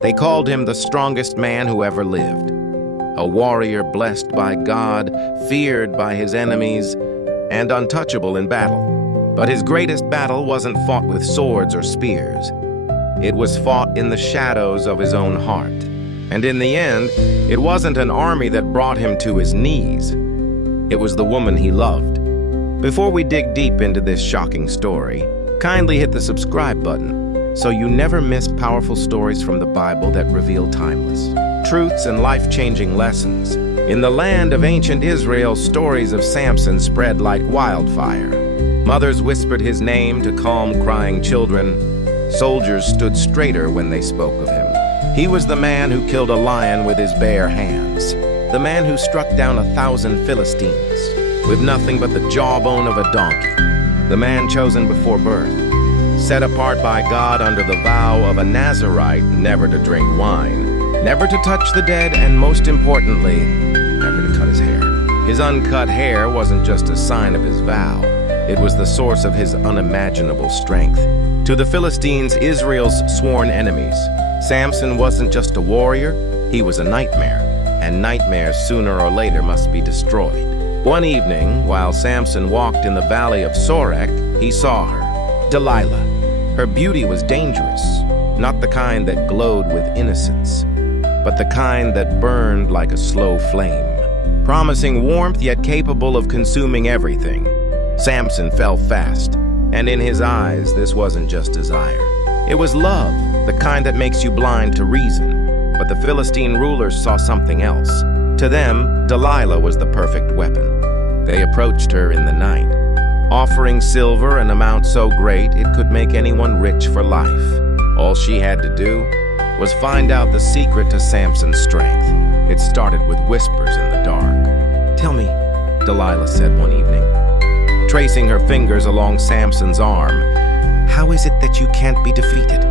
They called him the strongest man who ever lived, a warrior blessed by God, feared by his enemies, and untouchable in battle. But his greatest battle wasn't fought with swords or spears. It was fought in the shadows of his own heart. And in the end, it wasn't an army that brought him to his knees. It was the woman he loved. Before we dig deep into this shocking story, kindly hit the subscribe button so you never miss powerful stories from the Bible that reveal timeless truths and life-changing lessons. In the land of ancient Israel, stories of Samson spread like wildfire. Mothers whispered his name to calm crying children. Soldiers stood straighter when they spoke of him. He was the man who killed a lion with his bare hands, the man who struck down 1,000 Philistines with nothing but the jawbone of a donkey, the man chosen before birth, set apart by God under the vow of a Nazirite never to drink wine, never to touch the dead, and most importantly, never to cut his hair. His uncut hair wasn't just a sign of his vow. It was the source of his unimaginable strength. To the Philistines, Israel's sworn enemies, Samson wasn't just a warrior, he was a nightmare, and nightmares sooner or later must be destroyed. One evening, while Samson walked in the valley of Sorek, he saw her, Delilah. Her beauty was dangerous, not the kind that glowed with innocence, but the kind that burned like a slow flame, promising warmth yet capable of consuming everything. Samson fell fast, and in his eyes, this wasn't just desire. It was love, the kind that makes you blind to reason. But the Philistine rulers saw something else. To them, Delilah was the perfect weapon. They approached her in the night, offering silver an amount so great it could make anyone rich for life. All she had to do was find out the secret to Samson's strength. It started with whispers in the dark. "Tell me," Delilah said one evening, tracing her fingers along Samson's arm, "how is it that you can't be defeated?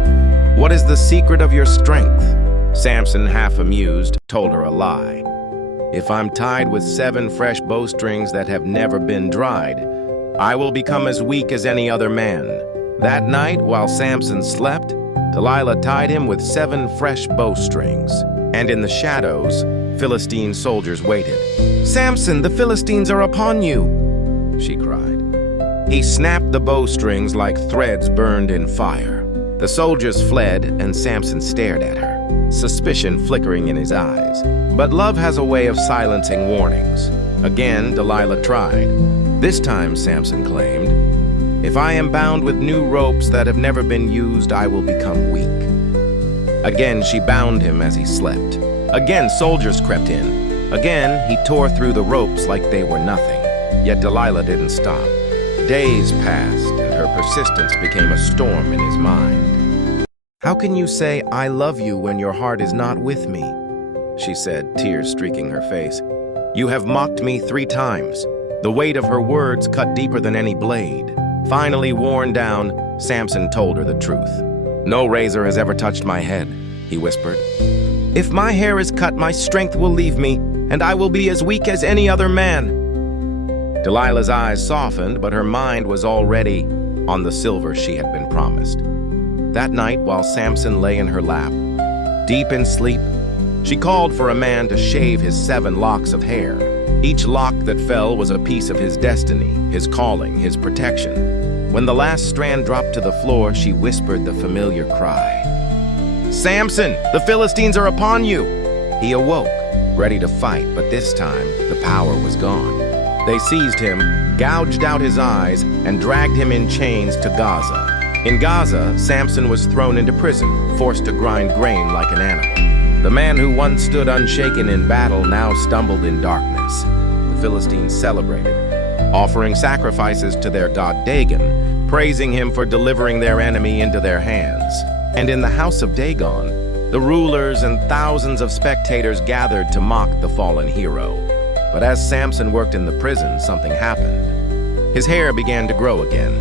What is the secret of your strength?" Samson, half amused, told her a lie. "If I'm tied with 7 fresh bowstrings that have never been dried, I will become as weak as any other man." That night, while Samson slept, Delilah tied him with 7 fresh bowstrings. And in the shadows, Philistine soldiers waited. "Samson, the Philistines are upon you!" she cried. He snapped the bowstrings like threads burned in fire. The soldiers fled, and Samson stared at her, suspicion flickering in his eyes. But love has a way of silencing warnings. Again, Delilah tried. This time, Samson claimed, "If I am bound with new ropes that have never been used, I will become weak." Again, she bound him as he slept. Again, soldiers crept in. Again, he tore through the ropes like they were nothing. Yet Delilah didn't stop. Days passed, and her persistence became a storm in his mind. "How can you say, 'I love you,' when your heart is not with me?" she said, tears streaking her face. "You have mocked me 3 times." The weight of her words cut deeper than any blade. Finally worn down, Samson told her the truth. "No razor has ever touched my head," he whispered. "If my hair is cut, my strength will leave me, and I will be as weak as any other man." Delilah's eyes softened, but her mind was already on the silver she had been promised. That night, while Samson lay in her lap, deep in sleep, she called for a man to shave his 7 locks of hair. Each lock that fell was a piece of his destiny, his calling, his protection. When the last strand dropped to the floor, she whispered the familiar cry. "Samson, the Philistines are upon you!" He awoke, ready to fight, but this time, the power was gone. They seized him, gouged out his eyes, and dragged him in chains to Gaza. In Gaza, Samson was thrown into prison, forced to grind grain like an animal. The man who once stood unshaken in battle now stumbled in darkness. The Philistines celebrated, offering sacrifices to their god Dagon, praising him for delivering their enemy into their hands. And in the house of Dagon, the rulers and thousands of spectators gathered to mock the fallen hero. But as Samson worked in the prison, something happened. His hair began to grow again.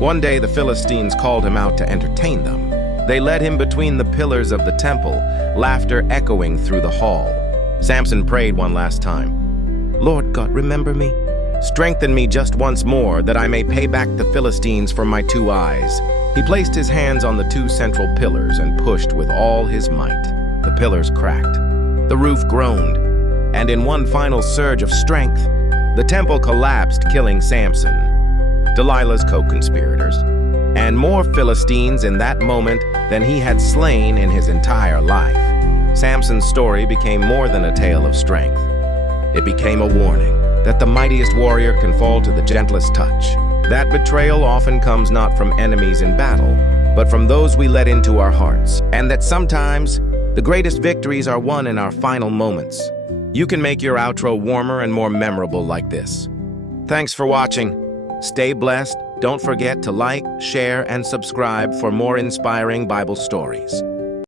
One day, the Philistines called him out to entertain them. They led him between the pillars of the temple, laughter echoing through the hall. Samson prayed one last time. "Lord God, remember me. Strengthen me just once more, that I may pay back the Philistines from my 2 eyes." He placed his hands on the 2 central pillars and pushed with all his might. The pillars cracked. The roof groaned. And in one final surge of strength, the temple collapsed, killing Samson, Delilah's co-conspirators, and more Philistines in that moment than he had slain in his entire life. Samson's story became more than a tale of strength. It became a warning that the mightiest warrior can fall to the gentlest touch. That betrayal often comes not from enemies in battle, but from those we let into our hearts. And that sometimes the greatest victories are won in our final moments. You can make your outro warmer and more memorable like this. Thanks for watching. Stay blessed. Don't forget to like, share, and subscribe for more inspiring Bible stories.